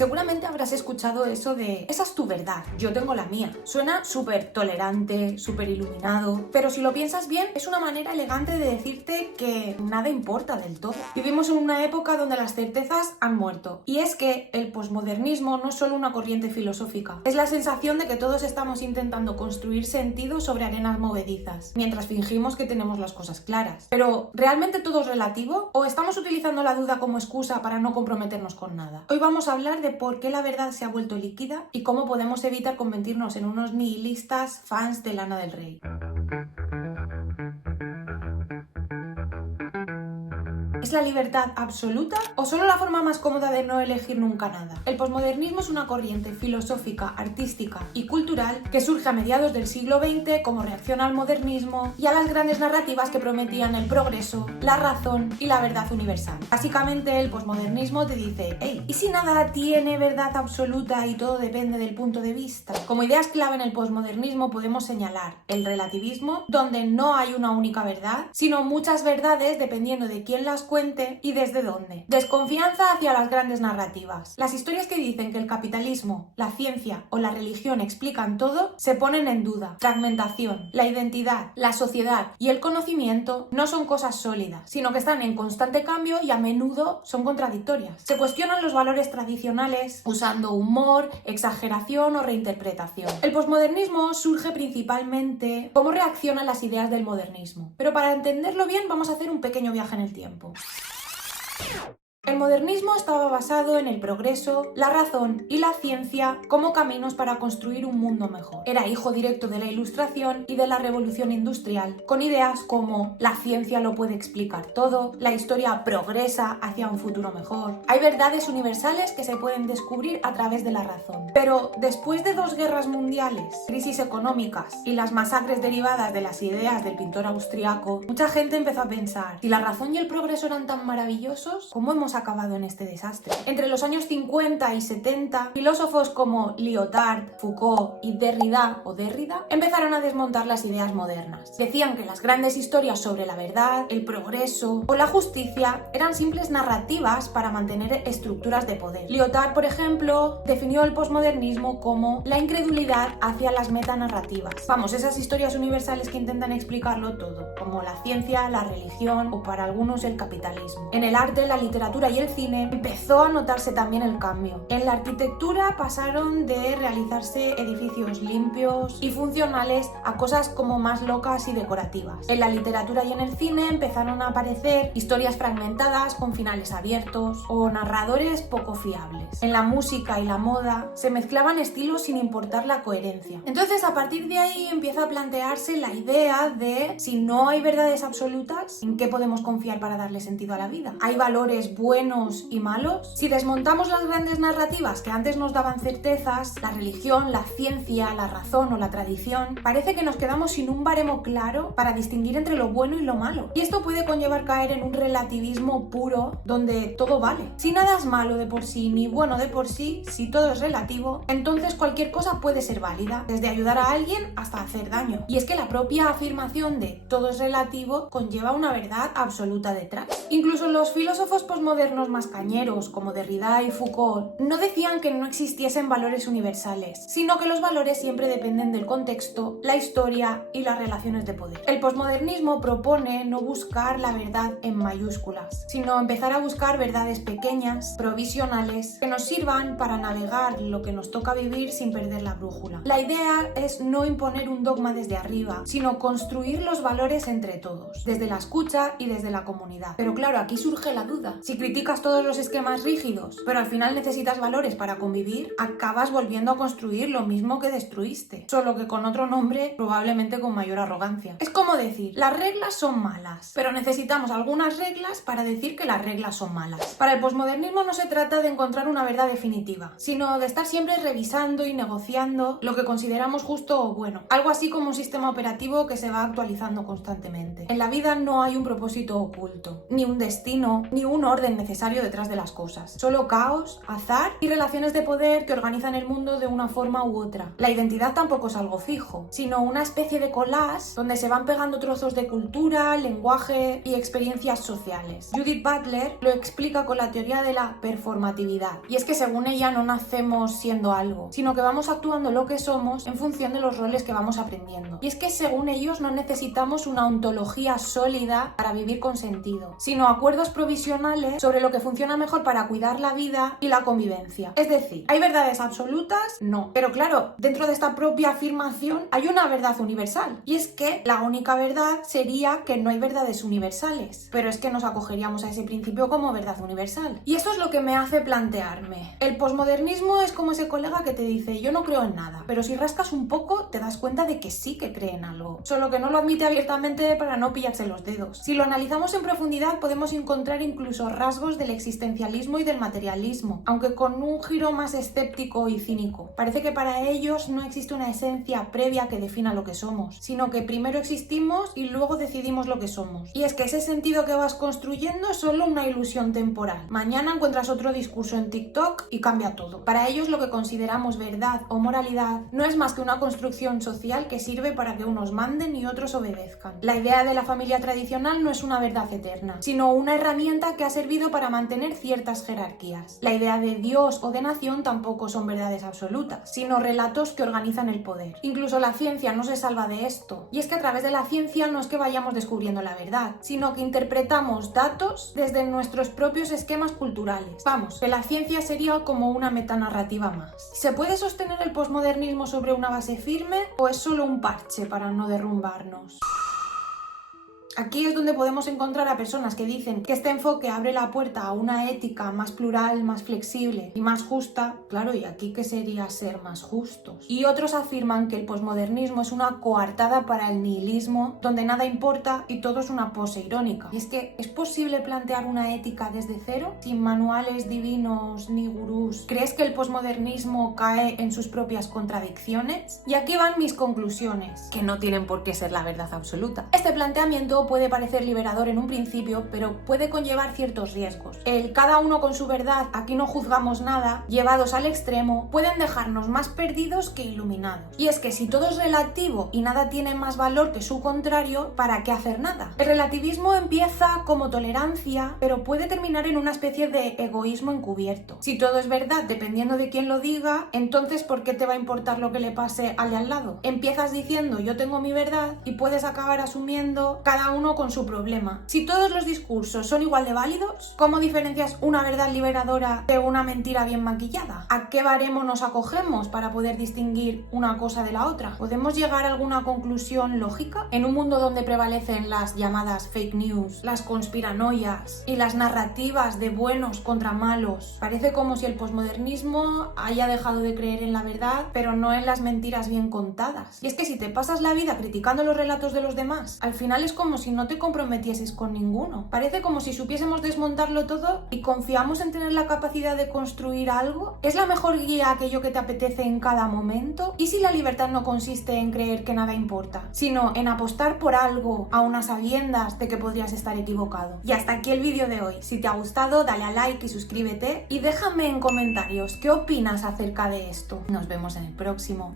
Seguramente habrás escuchado eso de esa es tu verdad, yo tengo la mía. Suena súper tolerante, súper iluminado, pero si lo piensas bien, es una manera elegante de decirte que nada importa del todo. Vivimos en una época donde las certezas han muerto, y es que el posmodernismo no es solo una corriente filosófica, es la sensación de que todos estamos intentando construir sentido sobre arenas movedizas, mientras fingimos que tenemos las cosas claras. Pero, ¿realmente todo es relativo? ¿O estamos utilizando la duda como excusa para no comprometernos con nada? Hoy vamos a hablar de por qué la verdad se ha vuelto líquida y cómo podemos evitar convertirnos en unos nihilistas fans de Lana del Rey. ¿Es la libertad absoluta o solo la forma más cómoda de no elegir nunca nada? El posmodernismo es una corriente filosófica, artística y cultural que surge a mediados del siglo XX como reacción al modernismo y a las grandes narrativas que prometían el progreso, la razón y la verdad universal. Básicamente el posmodernismo te dice, hey, ¿y si nada tiene verdad absoluta y todo depende del punto de vista? Como ideas clave en el posmodernismo podemos señalar el relativismo, donde no hay una única verdad, sino muchas verdades dependiendo de quién las cuente y desde dónde. Desconfianza hacia las grandes narrativas. Las historias que dicen que el capitalismo, la ciencia o la religión explican todo se ponen en duda. Fragmentación. La identidad, la sociedad y el conocimiento no son cosas sólidas, sino que están en constante cambio y a menudo son contradictorias. Se cuestionan los valores tradicionales usando humor, exageración o reinterpretación. El posmodernismo surge principalmente como reacción a las ideas del modernismo. Pero para entenderlo bien vamos a hacer un pequeño viaje en el tiempo. El modernismo estaba basado en el progreso, la razón y la ciencia como caminos para construir un mundo mejor. Era hijo directo de la Ilustración y de la Revolución Industrial, con ideas como la ciencia lo puede explicar todo, la historia progresa hacia un futuro mejor. Hay verdades universales que se pueden descubrir a través de la razón. Pero después de 2 guerras mundiales, crisis económicas y las masacres derivadas de las ideas del pintor austriaco, mucha gente empezó a pensar, si la razón y el progreso eran tan maravillosos, ¿cómo hemos acabado en este desastre? Entre los años 50 y 70, filósofos como Lyotard, Foucault y Derrida empezaron a desmontar las ideas modernas. Decían que las grandes historias sobre la verdad, el progreso o la justicia eran simples narrativas para mantener estructuras de poder. Lyotard, por ejemplo, definió el posmodernismo como la incredulidad hacia las metanarrativas. Vamos, esas historias universales que intentan explicarlo todo, como la ciencia, la religión o para algunos el capitalismo. En el arte, la literatura y el cine empezó a notarse también el cambio. En la arquitectura pasaron de realizarse edificios limpios y funcionales a cosas como más locas y decorativas. En la literatura y en el cine empezaron a aparecer historias fragmentadas con finales abiertos o narradores poco fiables. En la música y la moda se mezclaban estilos sin importar la coherencia. Entonces, a partir de ahí empieza a plantearse la idea de si no hay verdades absolutas, ¿en qué podemos confiar para darle sentido a la vida? ¿Hay valores buenos y malos? Si desmontamos las grandes narrativas que antes nos daban certezas, la religión, la ciencia, la razón o la tradición, parece que nos quedamos sin un baremo claro para distinguir entre lo bueno y lo malo. Y esto puede conllevar caer en un relativismo puro donde todo vale. Si nada es malo de por sí ni bueno de por sí, si todo es relativo, entonces cualquier cosa puede ser válida, desde ayudar a alguien hasta hacer daño. Y es que la propia afirmación de todo es relativo conlleva una verdad absoluta detrás. Incluso los filósofos posmodernos más cañeros, como Derrida y Foucault, no decían que no existiesen valores universales, sino que los valores siempre dependen del contexto, la historia y las relaciones de poder. El posmodernismo propone no buscar la verdad en mayúsculas, sino empezar a buscar verdades pequeñas, provisionales, que nos sirvan para navegar lo que nos toca vivir sin perder la brújula. La idea es no imponer un dogma desde arriba, sino construir los valores entre todos, desde la escucha y desde la comunidad. Pero claro, aquí surge la duda. Si criticas todos los esquemas rígidos, pero al final necesitas valores para convivir, acabas volviendo a construir lo mismo que destruiste, solo que con otro nombre, probablemente con mayor arrogancia. Es como decir, las reglas son malas, pero necesitamos algunas reglas para decir que las reglas son malas. Para el posmodernismo no se trata de encontrar una verdad definitiva, sino de estar siempre revisando y negociando lo que consideramos justo o bueno. Algo así como un sistema operativo que se va actualizando constantemente. En la vida no hay un propósito oculto, ni un destino, ni un orden innecesario detrás de las cosas. Solo caos, azar y relaciones de poder que organizan el mundo de una forma u otra. La identidad tampoco es algo fijo, sino una especie de collage donde se van pegando trozos de cultura, lenguaje y experiencias sociales. Judith Butler lo explica con la teoría de la performatividad. Y es que según ella no nacemos siendo algo, sino que vamos actuando lo que somos en función de los roles que vamos aprendiendo. Y es que según ellos no necesitamos una ontología sólida para vivir con sentido, sino acuerdos provisionales sobre lo que funciona mejor para cuidar la vida y la convivencia. Es decir, ¿hay verdades absolutas? No. Pero claro, dentro de esta propia afirmación hay una verdad universal. Y es que la única verdad sería que no hay verdades universales. Pero es que nos acogeríamos a ese principio como verdad universal. Y esto es lo que me hace plantearme. El posmodernismo es como ese colega que te dice: yo no creo en nada, pero si rascas un poco te das cuenta de que sí que cree en algo, solo que no lo admite abiertamente para no pillarse los dedos. Si lo analizamos en profundidad podemos encontrar incluso rasgos del existencialismo y del materialismo, aunque con un giro más escéptico y cínico. Parece que para ellos no existe una esencia previa que defina lo que somos, sino que primero existimos y luego decidimos lo que somos. Y es que ese sentido que vas construyendo es solo una ilusión temporal. Mañana encuentras otro discurso en TikTok y cambia todo. Para ellos lo que consideramos verdad o moralidad no es más que una construcción social que sirve para que unos manden y otros obedezcan. La idea de la familia tradicional no es una verdad eterna, sino una herramienta que ha servido para mantener ciertas jerarquías. La idea de Dios o de nación tampoco son verdades absolutas, sino relatos que organizan el poder. Incluso la ciencia no se salva de esto. Y es que a través de la ciencia no es que vayamos descubriendo la verdad, sino que interpretamos datos desde nuestros propios esquemas culturales. Vamos, que la ciencia sería como una metanarrativa más. ¿Se puede sostener el posmodernismo sobre una base firme o es solo un parche para no derrumbarnos? Aquí es donde podemos encontrar a personas que dicen que este enfoque abre la puerta a una ética más plural, más flexible y más justa. Claro, ¿y aquí qué sería ser más justos? Y otros afirman que el posmodernismo es una coartada para el nihilismo, donde nada importa y todo es una pose irónica. Y es que ¿es posible plantear una ética desde cero, sin manuales divinos ni gurús? ¿Crees que el posmodernismo cae en sus propias contradicciones? Y aquí van mis conclusiones, que no tienen por qué ser la verdad absoluta. Este planteamiento puede parecer liberador en un principio, pero puede conllevar ciertos riesgos. El cada uno con su verdad, aquí no juzgamos nada, llevados al extremo, pueden dejarnos más perdidos que iluminados. Y es que si todo es relativo y nada tiene más valor que su contrario, ¿para qué hacer nada? El relativismo empieza como tolerancia, pero puede terminar en una especie de egoísmo encubierto. Si todo es verdad dependiendo de quién lo diga, entonces ¿por qué te va a importar lo que le pase al de al lado? Empiezas diciendo yo tengo mi verdad y puedes acabar asumiendo cada uno con su problema. Si todos los discursos son igual de válidos, ¿cómo diferencias una verdad liberadora de una mentira bien maquillada? ¿A qué baremo nos acogemos para poder distinguir una cosa de la otra? ¿Podemos llegar a alguna conclusión lógica? En un mundo donde prevalecen las llamadas fake news, las conspiranoias y las narrativas de buenos contra malos, parece como si el posmodernismo haya dejado de creer en la verdad, pero no en las mentiras bien contadas. Y es que si te pasas la vida criticando los relatos de los demás, al final es como si no te comprometieses con ninguno. Parece como si supiésemos desmontarlo todo y confiamos en tener la capacidad de construir algo. ¿Es la mejor guía aquello que te apetece en cada momento? ¿Y si la libertad no consiste en creer que nada importa, sino en apostar por algo a unas sabiendas de que podrías estar equivocado? Y hasta aquí el vídeo de hoy. Si te ha gustado, dale a like y suscríbete y déjame en comentarios qué opinas acerca de esto. Nos vemos en el próximo.